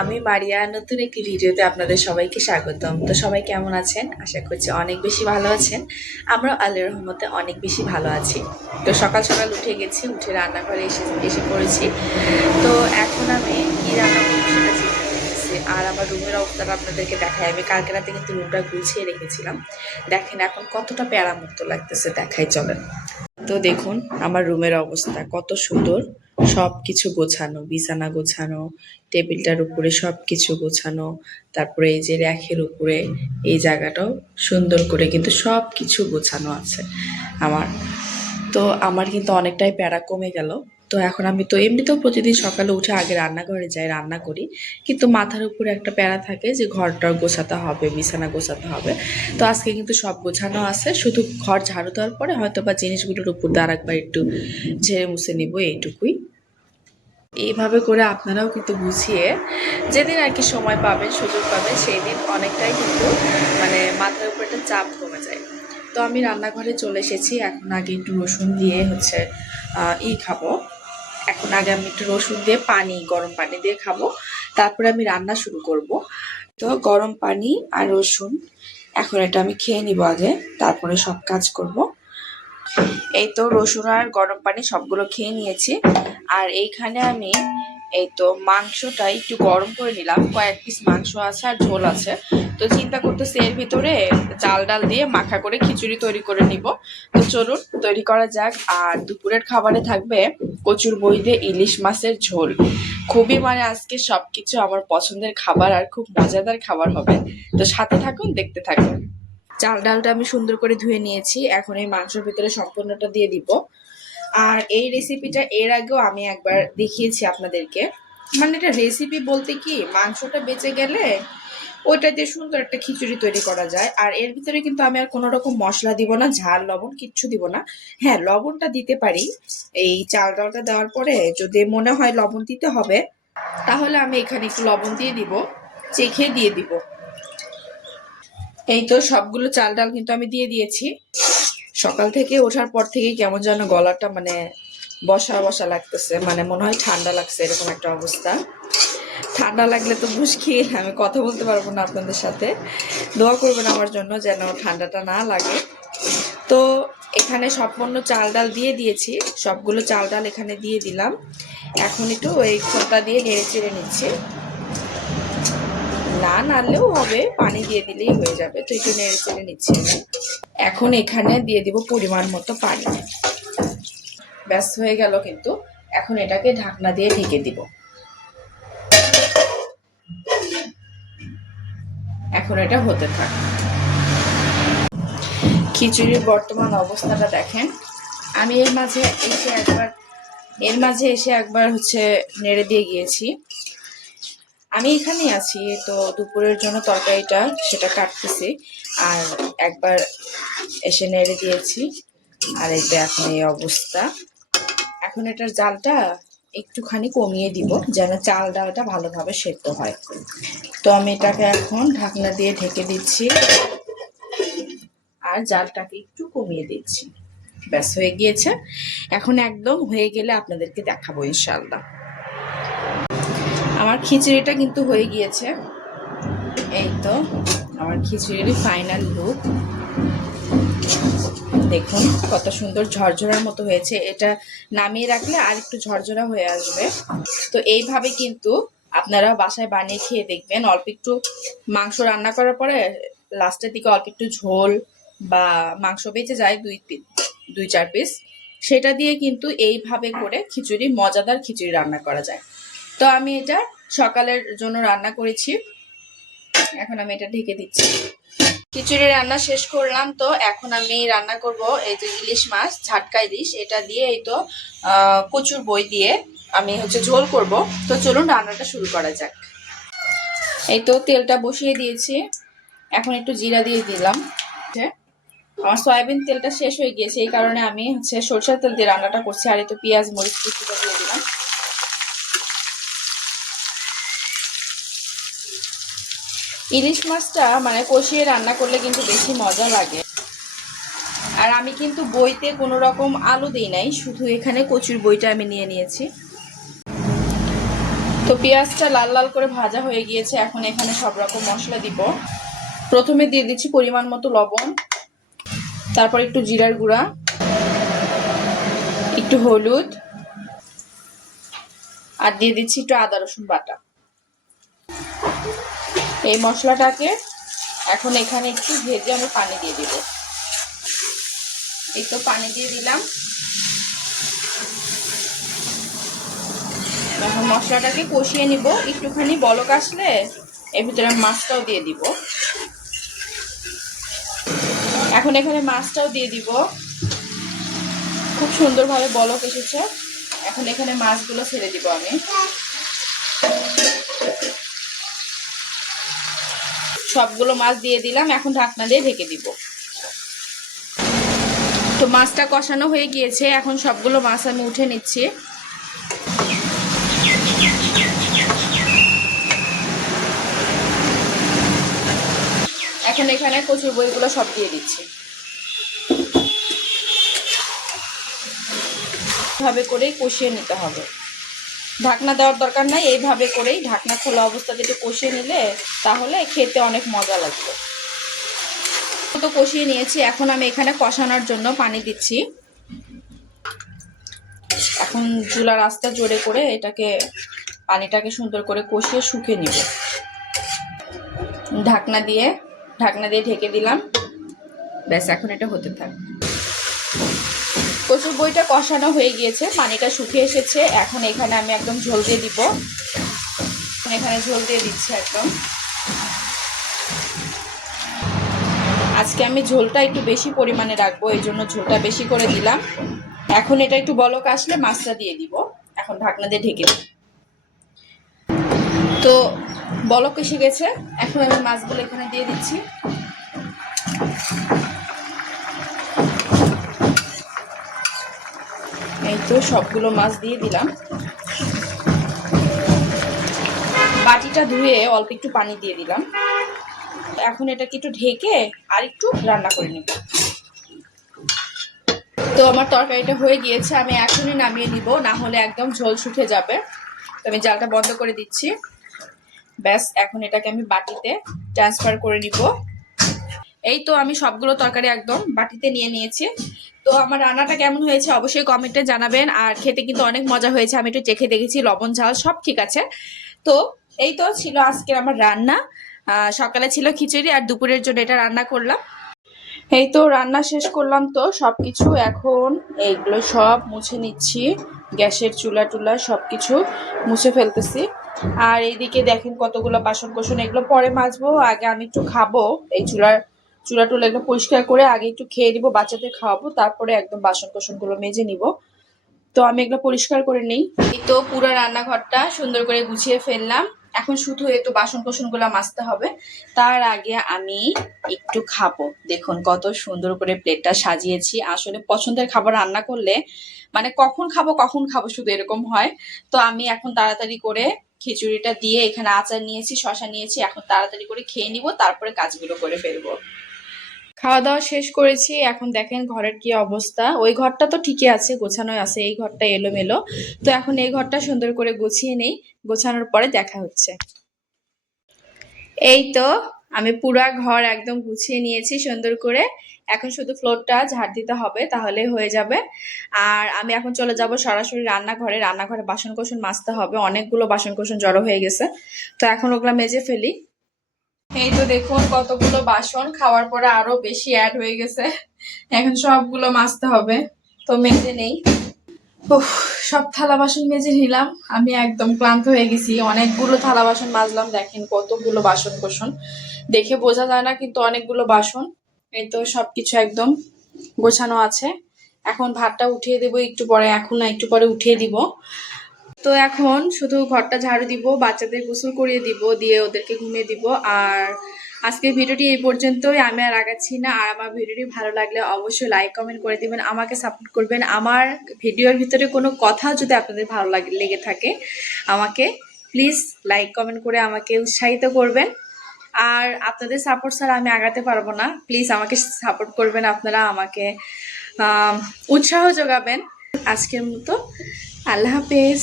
আমি মারিয়া নতুন একটি ভিডিওতে আপনাদের সবাইকে স্বাগতম। তো সবাই কেমন আছেন? আশা করছি অনেক বেশি ভালো আছেন। আমরা আল্লাহর রহমতে অনেক বেশি ভালো আছি। তো সকাল সকাল উঠে গেছি, উঠে রান্নাঘরে এসে পড়েছি। তো এখন আমি কি রান্না করবো সেটা চিন্তা করতেছি। আর আমার রুমের অবস্থাটা আপনাদেরকে দেখাই। আমি কালকে রাতে কিন্তু রুমটা গুছিয়ে রেখেছিলাম। দেখেন এখন কতটা প্যারামুক্ত লাগতেছে, দেখাই চলেন। তো দেখুন আমার রুমের অবস্থা কত সুন্দর, সব কিছু গোছানো, বিছানা গোছানো, টেবিলটার উপরে সব কিছু গোছানো, তারপরে এই যে র্যাকের উপরে এই জায়গাটাও সুন্দর করে কিন্তু সব কিছু গোছানো আছে আমার। তো আমার কিন্তু অনেকটাই প্যারা কমে গেল। তো এখন আমি তো এমনিতেও প্রতিদিন সকালে উঠে আগে রান্নাঘরে যাই, রান্না করি, কিন্তু মাথার উপরে একটা প্যারা থাকে যে ঘরটা গোছাতে হবে, বিছানা গোছাতে হবে। তো আজকে কিন্তু সব গোছানো আছে, শুধু ঘর ঝাড়ু দেওয়ার পরে হয়তো বা জিনিসগুলোর উপর দিয়ে আরেকবার একটু ঝেড়ে মুছে নিব, এইটুকুই। এইভাবে করে আপনারাও কিন্তু গুছিয়ে যেদিন আর কি সময় পাবেন, সুযোগ পাবেন, সেই দিন অনেকটাই কিন্তু মানে মাথার উপর একটা চাপ কমে যায়। তো আমি রান্নাঘরে চলে এসেছি। এখন আগে একটু রসুন দিয়ে হচ্ছে খাবো। এখন আগে আমি একটু রসুন দিয়ে গরম পানি দিয়ে খাবো, তারপরে আমি রান্না শুরু করব। তো গরম পানি আর রসুন, এখন এটা আমি খেয়ে নিব আগে, তারপরে সব কাজ করব। এই তো রসুন আর গরম পানি সবগুলো খেয়ে নিয়েছি। আর এইখানে আমি এই তো মাংসটা একটু গরম করে নিলাম, কয়েক পিস মাংস আছে আর ঝোল আছে। তো চিন্তা করতেছি এর ভিতরে চাল ডাল দিয়ে মাখা করে খিচুড়ি তৈরি করে নিব। তো চলুন তৈরি করা যাক। আর দুপুরের খাবারে থাকবে কচুর বই দিয়ে ইলিশ মাছের ঝোল। খুবই মানে আজকে সবকিছু আমার পছন্দের খাবার আর খুব মজাদার খাবার হবে। তো সাথে থাকুন, দেখতে থাকুন। চাল ডালটা আমি সুন্দর করে ধুয়ে নিয়েছি, এখন এই মাংসের ভিতরে সম্পূর্ণটা দিয়ে দিব। আর এই রেসিপিটা এর আগেও আমি একবার দেখিয়েছি আপনাদেরকে। মানে এটা রেসিপি বলতে কি, মাংসটা বেঁচে গেলে ওইটা দিয়ে সুন্দর একটা খিচুড়ি তৈরি করা যায়। আর এর ভিতরে কিন্তু আমি আর কোনো রকম মশলা দিব না, ঝাল লবণ কিচ্ছু দিব না। হ্যাঁ, লবণটা দিতে পারি এই চাল ডালটা দেওয়ার পরে, যদি মনে হয় লবণ দিতে হবে তাহলে আমি এখানে একটু লবণ দিয়ে দিব, চেখে দিয়ে দিব। এই তো সবগুলো চাল ডাল কিন্তু আমি দিয়ে দিয়েছি। সকাল থেকে ওঠার পর থেকে কেমন যেন গলাটা মানে বসা বসা লাগতেছে, মানে মনে হয় ঠান্ডা লাগছে, এরকম একটা অবস্থা। ঠান্ডা লাগলে তো মুশকিল, আমি কথা বলতে পারবো না আপনাদের সাথে। দোয়া করবেন আমার জন্য যেন ঠান্ডাটা না লাগে। তো এখানে সম্পূর্ণ চাল ডাল দিয়ে দিয়েছি, সবগুলো চাল ডাল এখানে দিয়ে দিলাম। এখন একটু ওই খোঁটা দিয়ে নেড়ে চেড়ে নিচ্ছি। না নাড়লেও হবে, পানি দিয়ে দিলেই হয়ে যাবে। তো একটু নেড়ে চেড়ে নিচ্ছি। এখন এখানে দিয়ে দিব পরিমাণ মতো পানি। ব্যাস হয়ে গেল কিন্তু। এখন এটাকে ঢাকনা দিয়ে ঢেকে দিব। এখন এটা হতে থাক। খিচুড়ির বর্তমান অবস্থাটা দেখেন। আমি এর মাঝে এসে একবার হচ্ছে নেড়ে দিয়ে গিয়েছি। আমি এখানেই আছি, তো দুপুরের জন্য তরকারিটা সেটা কাটতেছি। আর একবার এসে নেড়ে দিয়েছি। আর এটা এখন এই অবস্থা। এখন এটার জালটা একটুখানি কমিয়ে দিব যেন চাল ডালটা ভালোভাবে সেদ্ধ হয়। তো আমি এটাকে এখন ঢাকনা দিয়ে ঢেকে দিচ্ছি আর জালটাকে একটু কমিয়ে দিচ্ছি। ব্যাস হয়ে গিয়েছে। এখন একদম হয়ে গেলে আপনাদেরকে দেখাবো ইনশাআল্লাহ। আমার খিচুড়িটা কিন্তু হয়ে গিয়েছে। এই তো আমার খিচুড়ির ফাইনাল লুক। দেখুন কত সুন্দর ঝরঝরার মতো হয়েছে। এটা নামিয়ে রাখলে আর একটু ঝরঝরা হয়ে আসবে। তো এইভাবে কিন্তু আপনারা বাসায় বানিয়ে খেয়ে দেখবেন। অল্প একটু মাংস রান্না করার পরে লাস্টের দিকে অল্প একটু ঝোল বা মাংস বেঁচে যায় 2-4 পিস, সেটা দিয়ে কিন্তু এইভাবে করে খিচুড়ি, মজাদার খিচুড়ি রান্না করা যায়। তো আমি এটা সকালের জন্য রান্না করেছি। এখন আমি এটা ঢেকে দিচ্ছি। খিচুড়ি রান্না শেষ করলাম। তো এখন আমি রান্না করব এই যে ইলিশ মাছ, ঝাটকা ইলিশ, এটা দিয়ে এই তো কচুর বই দিয়ে আমি হচ্ছে ঝোল করব। তো চলুন রান্নাটা শুরু করা যাক। এই তো তেলটা বসিয়ে দিয়েছি, এখন একটু জিরা দিয়ে দিলাম। আমার সয়াবিন তেলটা শেষ হয়ে গিয়েছে, এই কারণে আমি হচ্ছে সরষের তেল দিয়ে রান্নাটা করছি। আর এই তো পেঁয়াজ মরিচ কুচিটা দিয়ে দিলাম। ইলিশ মাছটা মানে কষিয়ে রান্না করলে কিন্তু বেশি মজা লাগে। আর আমি কিন্তু বইতে কোনো রকম আলু দিই নাই, শুধু এখানে কচুর বইটা আমি নিয়ে নিয়েছি। তো পেঁয়াজটা লাল লাল করে ভাজা হয়ে গিয়েছে, এখন এখানে সব রকম মশলা দিব। প্রথমে দিয়ে দিচ্ছি পরিমাণ মতো লবণ, তারপর একটু জিরার গুঁড়া, একটু হলুদ, আর দিয়ে দিচ্ছি একটু আদা রসুন বাটা। এই মশলাটাকে এখন এখানে একটু ভেজে আমি পানি দিয়ে দিব। এই তো পানি দিয়ে দিলাম। এখন মশলাটাকে কষিয়ে নিব, একটুখানি বলক আসলে এর ভিতরে মাছটাও দিয়ে দিব। এখন এখানে মাছটাও দিয়ে দিব। খুব সুন্দরভাবে বলক এসেছে, এখন এখানে মাছগুলো ছেড়ে দিব আমি। সবগুলো মাছ দিয়ে দিলাম, এখন ঢাকনা দিয়ে ঢেকে দিব। তো মাছটা কষানো হয়ে গিয়েছে, এখন সবগুলো মাছ আমি উঠে নিচ্ছি। এখন এখানে কচুর বইগুলো সব দিয়ে দিচ্ছি। এভাবে করেই কষিয়ে নিতে হবে, ঢাকনা দেওয়ার দরকার নাই। এইভাবে করেই ঢাকনা খোলা অবস্থাতে একটু কষিয়ে নিলে তাহলে খেতে অনেক মজা লাগবে। তো কষিয়ে নিয়েছি, এখন আমি এখানে কষানোর জন্য পানি দিচ্ছি। এখন চুলার আঁচটা জোরে করে এটাকে পানিটাকে সুন্দর করে কষিয়ে শুকিয়ে নিব। ঢাকনা দিয়ে ঢেকে দিলাম। ব্যাস, এখন এটা হতে থাক। কচুর বইটা কষানো হয়ে গিয়েছে, পানিটা শুকিয়ে এসেছে। এখন এখানে আমি একদম ঝোল দিয়ে দিব। এখানে ঝোল দিয়ে দিচ্ছি একদম। আজকে আমি ঝোলটা একটু বেশি পরিমাণে রাখবো, এই জন্য ঝোলটা বেশি করে দিলাম। এখন এটা একটু বলক আসলে মাছটা দিয়ে দিব। এখন ঢাকনা দিয়ে ঢেকে দিই। তো বলক এসে গেছে, এখন আমি মাছগুলো এখানে দিয়ে দিচ্ছি। এই তো সবগুলো মাছ দিয়ে দিলাম। বাটিটা ধুয়ে অল্প একটু পানি দিয়ে দিলাম। এখন এটাকে একটু ঢেকে আর একটু রান্না করে নিব। তো আমার তরকারিটা হয়ে গিয়েছে, আমি এখনই নামিয়ে নিব, না হলে একদম ঝোল শুকিয়ে যাবে। তো আমি জালটা বন্ধ করে দিচ্ছি। ব্যাস, এখন এটাকে আমি বাটিতে ট্রান্সফার করে নিব। এই তো আমি সবগুলো তরকারি একদম বাটিতে নিয়ে নিয়েছি। তো আমার রান্নাটা কেমন হয়েছে অবশ্যই কমেন্টে জানাবেন। আর খেতে কিন্তু অনেক মজা হয়েছে, আমি একটু চেখে দেখেছি, লবণ ঝাল সব ঠিক আছে। তো এই তো ছিল আজকের আমার রান্না। সকালে ছিল খিচুড়ি, আর দুপুরের জন্য এটা রান্না করলাম। এই তো রান্না শেষ করলাম, তো সবকিছু এখন এইগুলো সব মুছে নিচ্ছি। গ্যাসের চুলা টুলা সবকিছু মুছে ফেলতেছি। আর এইদিকে দেখেন কতগুলো বাসন কোসন, এগুলো পরে মাজবো, আগে আমি একটু খাবো। এই চুলা টুলা এগুলো পরিষ্কার করে আগে একটু খেয়ে নিবো, বাচ্চাদের খাওয়াবো, তারপরে একদম বাসন কোসন গুলো মেজে নিব। তো আমি এগুলো পরিষ্কার করে নিই। এই তো পুরো রান্নাঘরটা সুন্দর করে গুছিয়ে ফেললাম। এখন শুধু একটু বাসন কোসন গুলা মাজতে হবে। তার আগে আমি একটু খাবো। দেখুন কত সুন্দর করে প্লেটটা সাজিয়েছি। আসলে পছন্দের খাবার রান্না করলে মানে কখন খাবো শুধু এরকম হয়। তো আমি এখন তাড়াতাড়ি করে খিচুড়িটা দিয়ে, এখানে আচার নিয়েছি, শসা নিয়েছি, এখন তাড়াতাড়ি করে খেয়ে নিব, তারপরে কাজগুলো করে ফেলবো। খাওয়া দাওয়া শেষ করেছি, এখন দেখেন ঘরের কি অবস্থা। ওই ঘরটা তো ঠিকই আছে, গোছানোই আছে, এই ঘরটা এলোমেলো। তো এখন এই ঘরটা সুন্দর করে গুছিয়ে নেই, গোছানোর পরে দেখা হচ্ছে। এই তো আমি পুরা ঘর একদম গুছিয়ে নিয়েছি সুন্দর করে। এখন শুধু ফ্লোরটা ঝাড় দিতে হবে, তাহলেই হয়ে যাবে। আর আমি এখন চলে যাব সরাসরি রান্নাঘরে বাসন কোসন মাজতে হবে, অনেকগুলো বাসন কোসন জড়ো হয়ে গেছে। তো এখন ওগুলা মেজে ফেলি। এই তো দেখুন কতগুলো বাসন, খাওয়ার পরে আরো বেশি অ্যাড হয়ে গেছে। এখন সবগুলো মাজতে হবে, তো মেজে নেই। উফ, সব থালা বাসন মেজে নিলাম, আমি একদম ক্লান্ত হয়ে গেছি। অনেকগুলো থালা বাসন মাজলাম, দেখেন কতগুলো বাসন কোসন, দেখে বোঝা যায় না কিন্তু অনেকগুলো বাসন। এই তো সবকিছু একদম গোছানো আছে। এখন ভাতটা উঠিয়ে দেবো একটু পরে, এখন না একটু পরে উঠিয়ে দিব। তো এখন শুধু ঘরটা ঝাড়ু দিব, বাচ্চাদের গোসল করিয়ে দিব, দিয়ে ওদেরকে ঘুমিয়ে দিব। আর আজকের ভিডিওটি এই পর্যন্তই, আমি আর আগাচ্ছি না। আর আমার ভিডিওটি ভালো লাগলে অবশ্যই লাইক কমেন্ট করে দিবেন, আমাকে সাপোর্ট করবেন। আমার ভিডিওর ভিতরে কোনো কথা যদি আপনাদের ভালো লেগে থাকে, আমাকে প্লিজ লাইক কমেন্ট করে আমাকে উৎসাহিত করবেন। আর আপনাদের সাপোর্ট ছাড়া আমি আগাতে পারবো না, প্লিজ আমাকে সাপোর্ট করবেন, আপনারা আমাকে উৎসাহ যোগাবেন। আজকের মতো আল্লাহ হাফেজ।